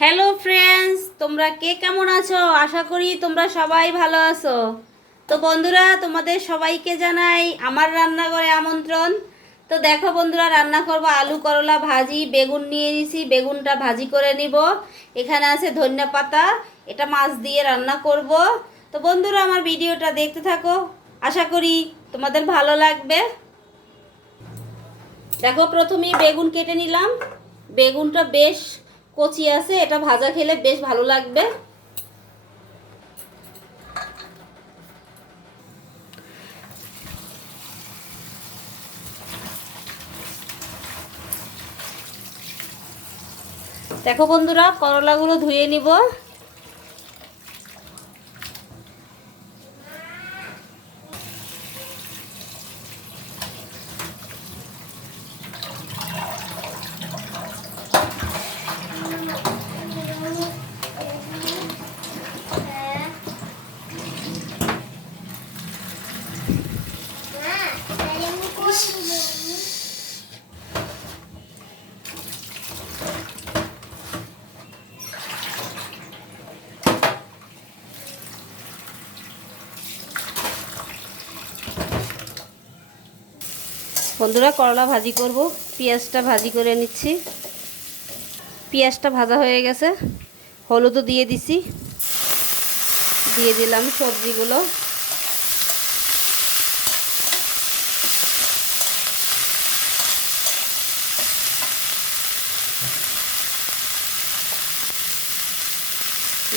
Hello friends তোমরা কে কেমন আছো? আশা করি তোমরা সবাই ভালো আছো। তো বন্ধুরা, তোমাদের সবাইকে জানাই আমার রান্নাঘরে আমন্ত্রণ। তো দেখো বন্ধুরা, রান্না করব আলু, করলা ভাজি, বেগুন নিয়ে নিছি। বেগুনটা ভাজি করে নিব। এখানে আছে ধনিয়া পাতা। এটা মাছ দিয়ে রান্না করব। তো বন্ধুরা, আমার ভিডিওটা দেখতে থাকো। আশা করি তোমাদের ভালো লাগবে। দেখো, প্রথমেই বেগুন কেটে নিলাম। বেগুনটা বেশ কচি আছে এটা ভাজা খেলে বেশ ভালো লাগবে। দেখো বন্ধুরা করলাগুলো ধুয়ে নিব। বন্ধুরা, করলা ভাজি করব। পেঁয়াজটা ভাজি করে নিচ্ছি। পেঁয়াজটা ভাজা হয়ে গেছে। হলুদও দিয়ে দিছি। দিয়ে দিলাম সবজিগুলো।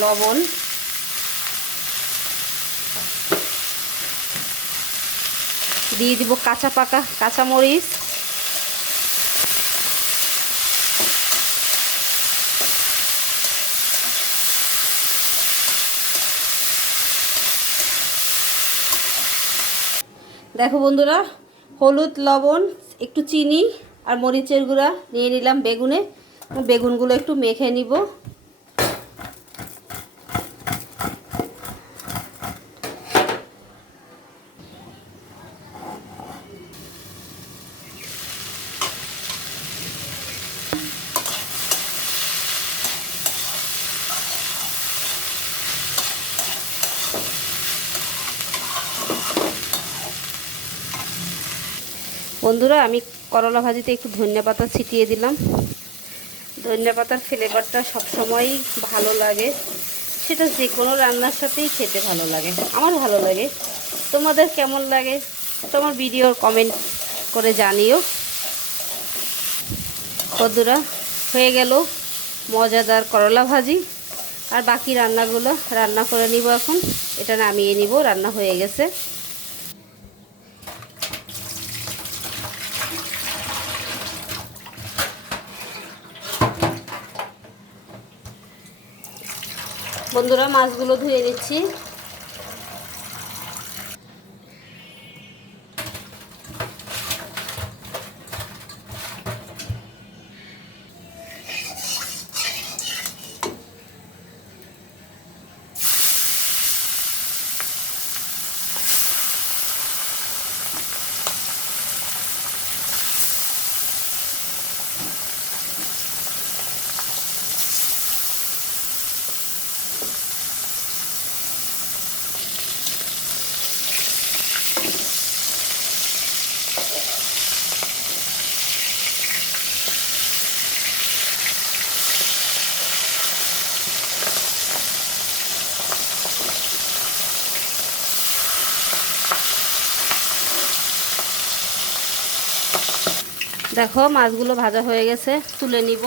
লবণ। দিয়ে দিব কাঁচা পাকা কাঁচা মরিচ দেখো বন্ধুরা, হলুদ, লবণ, একটু চিনি আর মরিচের গুঁড়া নিয়ে নিলাম বেগুনে। বেগুনগুলো একটু মেখে নিব। বন্ধুরা, আমি করলা ভাজিতে একটু ধনিয়া পাতা ছিটিয়ে দিলাম। ধনিয়া পাতার ফ্লেভারটা সবসময়ই ভালো লাগে। সেটা যে কোনো রান্নার সাথেই খেতে ভালো লাগে, আমার ভালো লাগে। তোমাদের কেমন লাগে, তোমার ভিডিওর কমেন্ট করে জানিও। বন্ধুরা, হয়ে গেল মজাদার করলা ভাজি। আর বাকি রান্নাগুলো রান্না করে নিব এখন। এটা নামিয়ে নিব, রান্না হয়ে গেছে। বন্ধুরা মাছগুলো ধুয়ে নিচ্ছি। দেখো মাছগুলো ভাজা হয়ে গেছে তুলে নিব।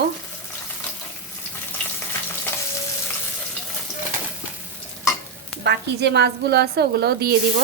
বাকি যে মাছগুলো আছে ওগুলোও দিয়ে দিব।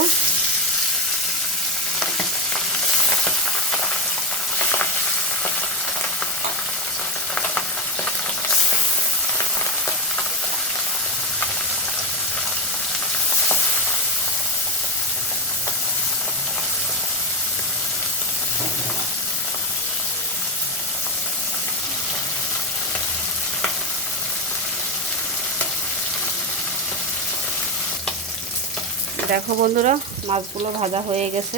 দেখো বন্ধুরা মাছগুলো ভাজা হয়ে গেছে।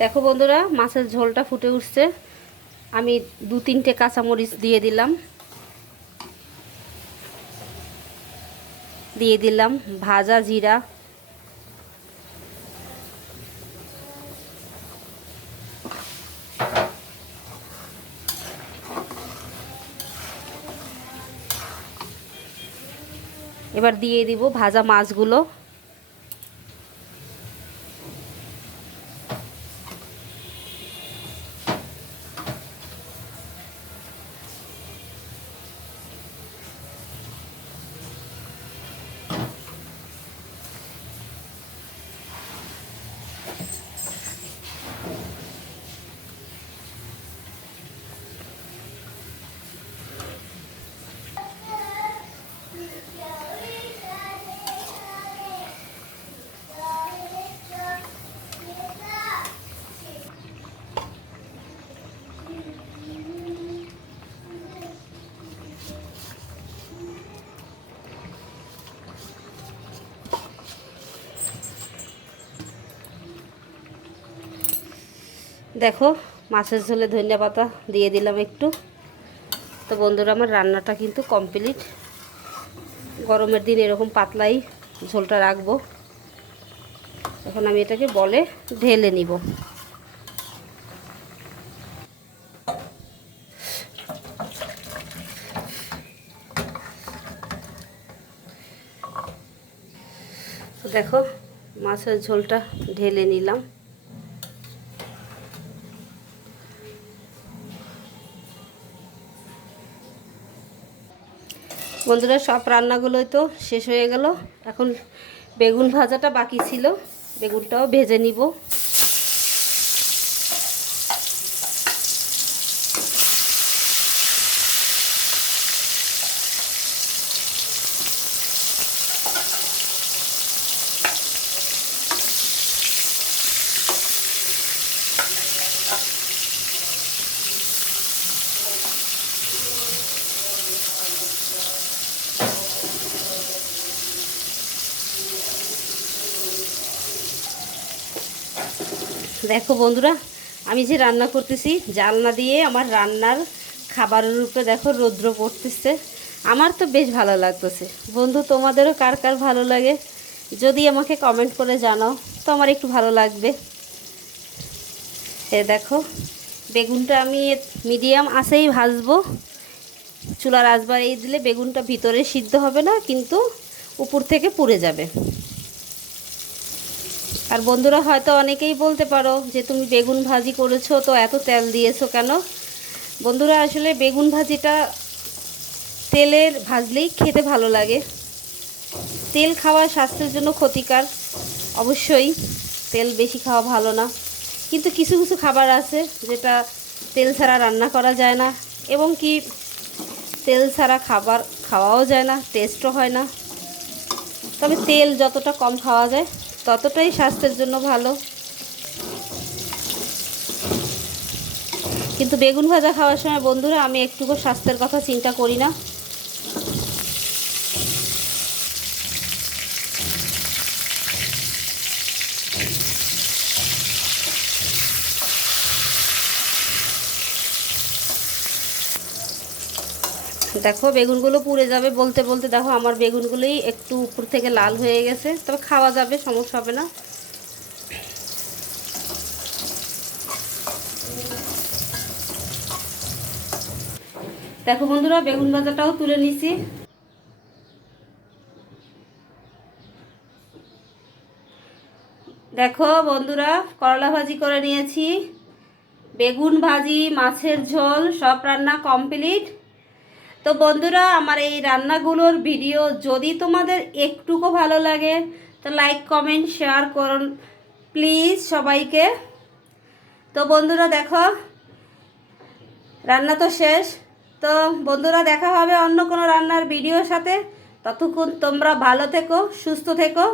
দেখো বন্ধুরা, মাছের ঝোলটা ফুটে উঠছে। আমি দু তিনটে কাঁচামরিচ দিয়ে দিলাম। দিয়ে দিলাম ভাজা জিরা। এবার দিয়ে দিব ভাজা মাছগুলো। দেখো, মাছের ঝোলে ধনিয়া পাতা দিয়ে দিলাম একটু। তো বন্ধুরা, আমার রান্নাটা কিন্তু কমপ্লিট গরমের দিন এরকম পাতলাই ঝোলটা রাখব। এখন আমি এটাকে বলে ঢেলে নিব। দেখো, মাছের ঝোলটা ঢেলে নিলাম। বন্ধুরা, সব রান্নাগুলোই তো শেষ হয়ে গেল। এখন বেগুন ভাজাটা বাকি ছিল। বেগুনটাও ভেজে নিব। দেখো বন্ধুরা, আমি যে রান্না করতেছি, জালনা দিয়ে আমার রান্নার খাবারের উপরে দেখো রৌদ্র পড়তেছে। আমার তো বেশ ভালো লাগতেছে। বন্ধু, তোমাদেরও কার কার ভালো লাগে? যদি আমাকে কমেন্ট করে জানাও, তো আমার একটু ভালো লাগবে। এ দেখো, বেগুনটা আমি মিডিয়াম আছেই ভাজবো। চুলার আজবার এই দিলে বেগুনটা ভিতরে সিদ্ধ হবে না, কিন্তু উপর থেকে পুড়ে যাবে। আর বন্ধুরা হয়তো অনেকেই বলতে পারো যে তুমি বেগুন ভাজি করেছ, তো এত তেল দিয়েছ কেন? বন্ধুরা আসলে বেগুন ভাজিটা তেলের ভাজলেই খেতে ভালো লাগে। তেল খাওয়া স্বাস্থ্যের জন্য ক্ষতিকার। অবশ্যই তেল বেশি খাওয়া ভালো না। কিন্তু কিছু কিছু খাবার আছে যেটা তেল ছাড়া রান্না করা যায় না এবং কি তেল ছাড়া খাবার খাওয়াও যায় না টেস্টও হয় না। তবে তেল যতটা কম খাওয়া যায় ততটাই স্বাস্থ্যের জন্য ভালো। কিন্তু বেগুন ভাজা খাওয়ার সময় বন্ধুরা, আমি একটুকু স্বাস্থ্যের কথা চিন্তা করি না। দেখো, বেগুনগুলো পুড়ে যাবে বলতে বলতে। দেখো, আমার বেগুনগুলোই একটু উপর থেকে লাল হয়ে গেছে। তবে খাওয়া যাবে, সমস্যা হবে না। দেখো বন্ধুরা, বেগুন ভাজাটাও তুলে নিছি। দেখো বন্ধুরা, করলা ভাজি করে নিয়েছি। বেগুন ভাজি, মাছের ঝোল, সব রান্না কমপ্লিট। তো বন্ধুরা, আমার এই রান্নাগুলোর ভিডিও যদি তোমাদের একটুকু ভালো লাগে, তো লাইক কমেন্ট শেয়ার করুন প্লিজ সবাইকে। তো বন্ধুরা, দেখো, রান্না তো শেষ। তো বন্ধুরা, দেখা হবে অন্য কোনো রান্নার ভিডিওর সাথে। ততক্ষণ তোমরা ভালো থেকো, সুস্থ থেকো।